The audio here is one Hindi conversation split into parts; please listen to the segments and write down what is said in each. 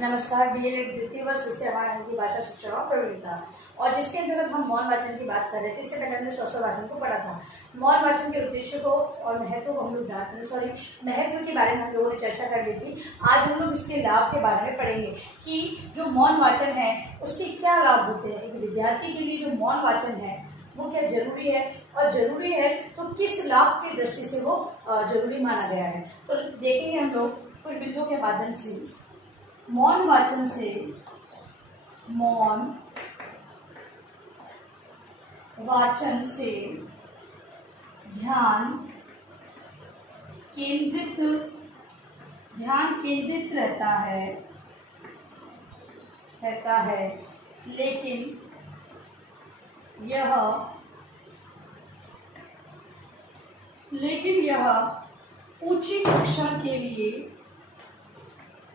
नमस्कार। डीएलएड द्वितीय वर्ष से हमारा हिंदी भाषा शिक्षण और प्रवीणता, और जिसके अंतर्गत हम मौन वाचन की बात कर रहे थे। इससे पहले हमने स्वस्व वाचन को पढ़ा था। मौन वाचन के उद्देश्य को और महत्व को हम लोग महत्व के बारे में हम लोगों ने चर्चा कर ली थी। आज हम लोग इसके लाभ के बारे में पढ़ेंगे कि जो मौन वाचन है उसके क्या लाभ होते हैं। एक विद्यार्थी के लिए जो मौन वाचन है वो क्या जरूरी है, और जरूरी है तो किस लाभ की दृष्टि से वो जरूरी माना गया है। तो देखेंगे हम लोग कुछ बिंदुओं के माध्यम से। मौन वाचन से ध्यान केंद्रित रहता है, लेकिन यह ऊंची कक्षा के लिए,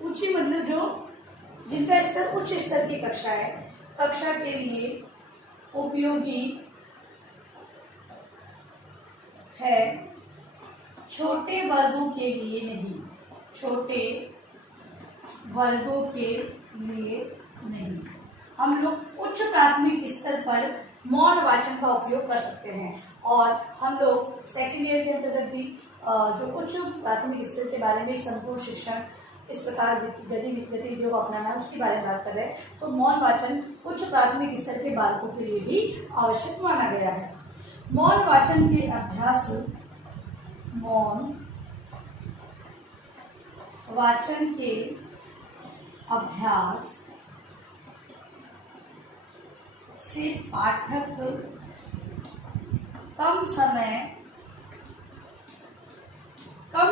ऊंची मतलब जो जिनका स्तर उच्च स्तर की कक्षा के लिए उपयोगी है, छोटे वर्गों के लिए नहीं। हम लोग उच्च प्राथमिक स्तर पर मौन वाचन का उपयोग कर सकते हैं, और हम लोग सेकेंड ईयर के अंतर्गत भी जो उच्च प्राथमिक स्तर के बारे में संपूर्ण शिक्षण इस प्रकार गतिविधियों को अपनाना है उसके बारे में बात कर रहे हैं। तो मौन वाचन उच्च प्राथमिक स्तर के बालकों के लिए भी आवश्यक माना गया है। मौन वाचन के अभ्यास से पाठक कम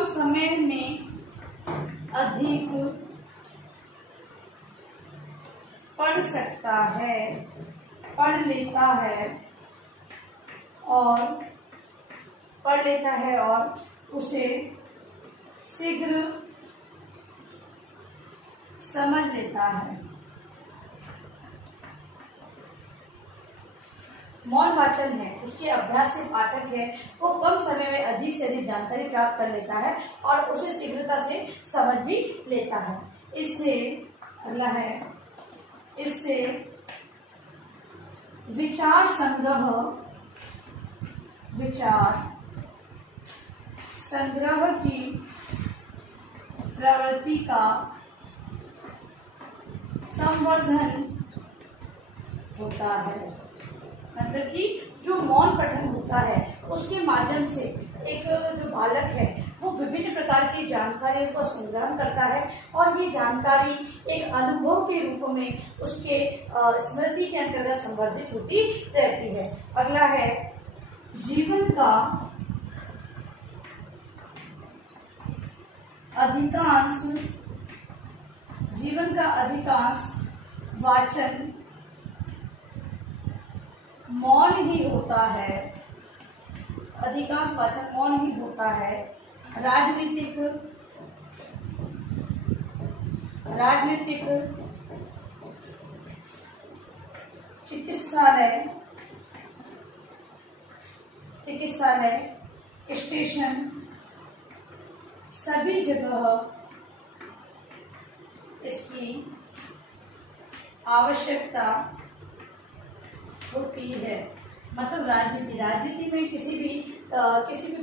समय में अधिक पढ़ लेता है और उसे शीघ्र समझ लेता है। मौन वाचन है उसके अभ्यास से पाठक है वो कम समय में अधिक से अधिक जानकारी प्राप्त कर लेता है और उसे शीघ्रता से समझ भी लेता है। इससे अगला है, इससे विचार संग्रह की प्रवृत्ति का संवर्धन होता है। मतलब कि जो मौन पठन होता है उसके माध्यम से एक जो बालक है वो विभिन्न प्रकार की जानकारियों को संग्रह करता है, और ये जानकारी एक अनुभव के रूप में उसके स्मृति के अंतर्गत संवर्धित होती रहती है। अगला है, जीवन का अधिकांश वाचन मौन ही होता है। राजनीतिक, चिकित्सालय, स्टेशन, सभी जगह इसकी आवश्यकता होती है। मतलब राजनीति में किसी भी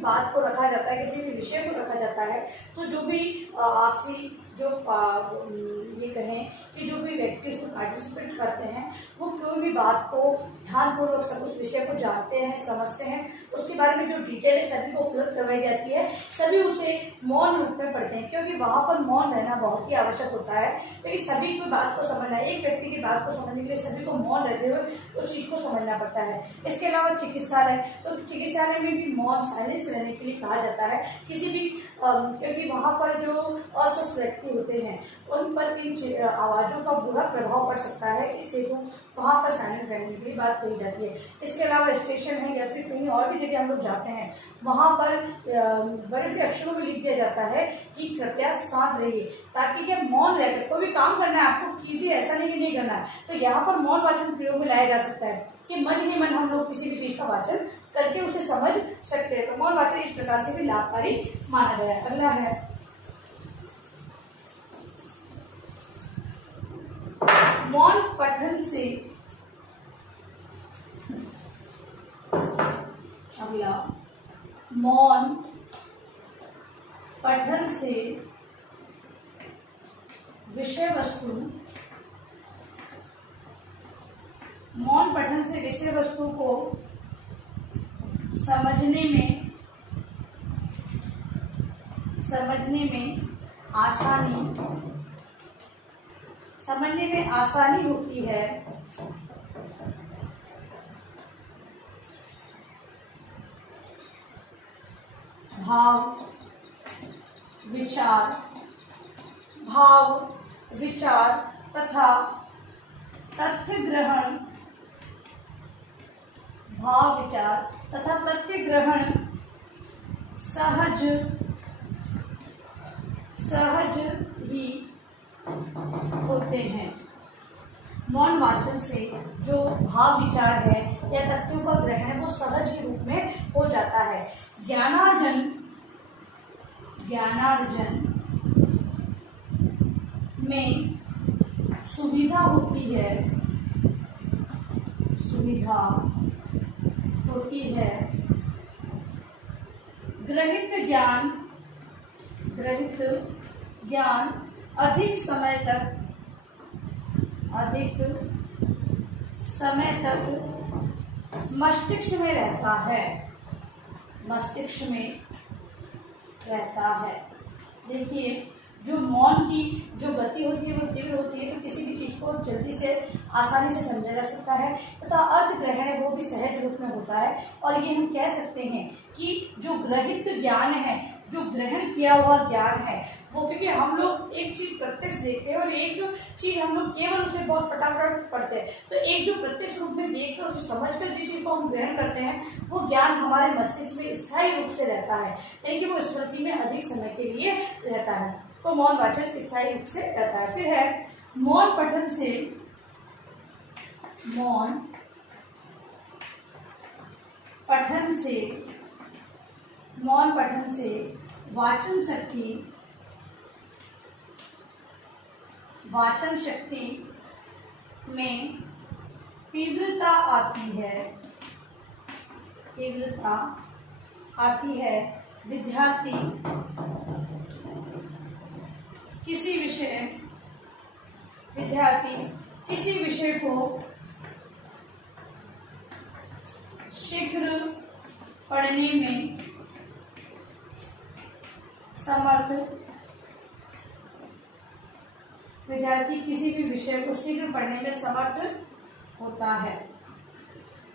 बात को रखा जाता है, किसी भी विषय को रखा जाता है, तो जो भी आपसी ये कहें कि जो भी व्यक्ति उसमें पार्टिसिपेट करते हैं वो कोई भी बात को ध्यानपूर्वक सब उस विषय को जानते हैं, समझते हैं, उसके बारे में जो डिटेल है सभी को उपलब्ध करवाई जाती है, सभी उसे मौन रूप में पढ़ते हैं, क्योंकि वहाँ पर मौन रहना बहुत ही आवश्यक होता है। क्योंकि सभी को बात को समझना है, एक व्यक्ति की बात को समझने के लिए सभी को मौन रहते हुए उस चीज को समझना पड़ता है। इसके अलावा चिकित्सालय, तो चिकित्सालय में भी मौन साइलेंस रहने के लिए कहा जाता है। किसी भी क्योंकि वहाँ पर जो अस्वस्थ व्यक्ति होते हैं उन पर इन आवाज़ों का बुरा प्रभाव पड़ सकता है, इससे तो वहाँ पर साइलेंट रहने के लिए बात कही जाती है। इसके अलावा स्टेशन है या फिर कहीं और भी जगह हम लोग जाते हैं, वहाँ पर बड़े बड़े अक्षरों में लिख दिया जाता है कि कृपया शांत रहिए, ताकि क्या मौन रहकर कोई भी काम करना है आपको कीजिए, ऐसा नहीं करना है। तो यहाँ पर मौन वाचन प्रयोग में लाया जा सकता है कि मन ही मन हम लोग किसी भी चीज का वाचन करके उसे समझ सकते हैं। तो मौन वाचन इस प्रकार से भी लाभकारी माना गया है। अगला है मौन पठन से अगला मौन पठन से विषय वस्तु, मौन पठन से विषय वस्तु को समझने में आसानी होती है। भाव विचार तथा तथ्य ग्रहण, भाव विचार तथा तथ्य ग्रहण सहज ही होते हैं। मौन वाचन से जो भाव विचार है या तथ्यों का ग्रहण है वो सहज ही रूप में हो जाता है। ज्ञानार्जन में सुविधा होती है। ग्रहित ज्ञान अधिक समय तक मस्तिष्क में रहता है। देखिए, जो मौन की जो गति होती है वो तीव्र होती है, तो किसी भी चीज को जल्दी से आसानी से समझा जा सकता है तथा अर्थ ग्रहण है वो भी सहज रूप में होता है। और ये हम कह सकते हैं कि जो ग्रहित ज्ञान है, जो ग्रहण किया हुआ ज्ञान है वो, क्योंकि हम लोग एक चीज प्रत्यक्ष देखते हैं और एक चीज हम लोग केवल उसे बहुत फटाफट पढ़ते हैं, तो एक जो प्रत्यक्ष रूप में देख कर उसे समझकर जिस चीज को हम ग्रहण करते हैं वो ज्ञान हमारे मस्तिष्क में स्थायी रूप से रहता है, यानी कि वो स्मृति में अधिक समय के लिए रहता है। तो मौन वाचन स्थायी रूप से रहता है। फिर है मौन पठन से वाचन शक्ति में तीव्रता आती है। विद्यार्थी किसी विषय को शीघ्र पढ़ने में समर्थ होता है।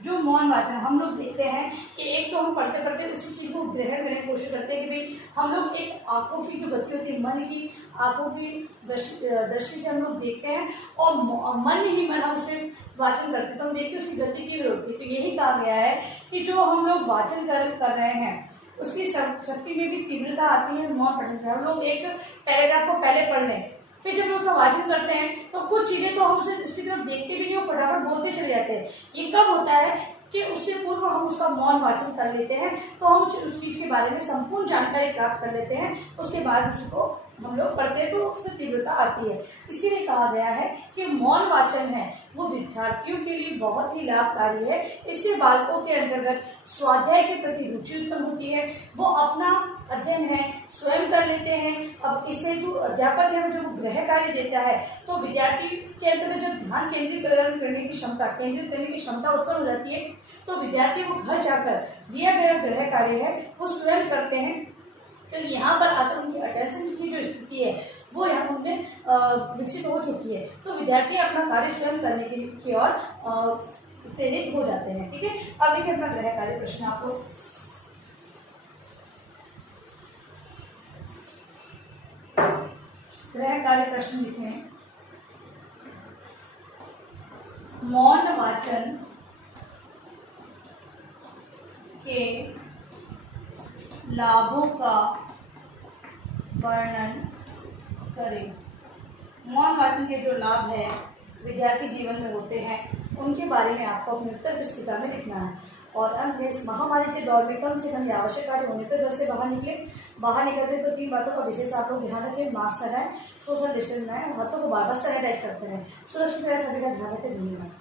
जो मौन वाचन हम लोग देखते हैं कि एक तो हम पढ़ते पढ़ते उसी चीज को ग्रहण करने की कोशिश करते हैं कि भाई हम लोग एक आंखों की जो गति होती है, मन की आंखों की दृष्टि से हम लोग देखते हैं और मन ही मन हम उसे वाचन करते हैं, तो हम देखते हैं उसकी गति तीव्र होती है। तो यही कहा गया है कि जो हम लोग वाचन कर रहे हैं उसकी शक्ति में भी तीव्रता आती है मौन पठन से। हम लोग एक पैराग्राफ को पहले पढ़ लें, फिर जब हम उसका वाचन करते हैं तो कुछ चीजें तो हम उसे उसकी तरफ देखते भी नहीं और फटाफट बोलते चले जाते हैं। ये कब होता है कि उससे पूर्व हम उसका मौन वाचन कर लेते हैं, तो हम उस चीज के बारे में संपूर्ण जानकारी प्राप्त कर लेते हैं, उसके बाद उसको हम लोग पढ़ते हैं तो उसमें तीव्रता आती है। इसीलिए कहा गया है कि मौन वाचन है वो विद्यार्थियों के लिए बहुत ही लाभकारी है। इससे बालकों के अंतर्गत स्वाध्याय के प्रति रुचि उत्पन्न होती है, वो अपना अध्ययन है स्वयं कर लेते हैं। अब इससे जो अध्यापक है वो जब गृह कार्य देता है तो विद्यार्थी के अंतर्गत जब ध्यान केंद्रित करने की क्षमता उत्पन्न हो जाती है, तो विद्यार्थी को घर जाकर दिया गया गृह कार्य है वो स्वयं करते हैं। तो यहाँ पर आकर उनकी अटेंशन की जो स्थिति है वो यहाँ उनमें विकसित हो चुकी है, तो विद्यार्थी अपना कार्य स्वयं करने की ओर प्रेरित हो जाते हैं। ठीक है, अब देखिए अपना गृह कार्य प्रश्न आपको गृह कार्य प्रश्न लिखें। मौन वाचन के लाभों का वर्णन करें। मौन वाचन के जो लाभ है विद्यार्थी जीवन में होते हैं उनके बारे में आपको अपनी उत्तर पुस्तिका में लिखना है। और अंत में इस महामारी के दौर में कम से कम ये आवश्यक कार्य होने पर घर से बाहर निकले। बाहर निकलते तो 3 बातों का विशेष आप लोग ध्यान रखें, मास्क लगाएं, सोशल डिस्टेंस बनाएं, हाथों को बार बार सैनिटाइज करते रहें, सुरक्षित रहे, सभी का ध्यान रखें। धन्यवाद।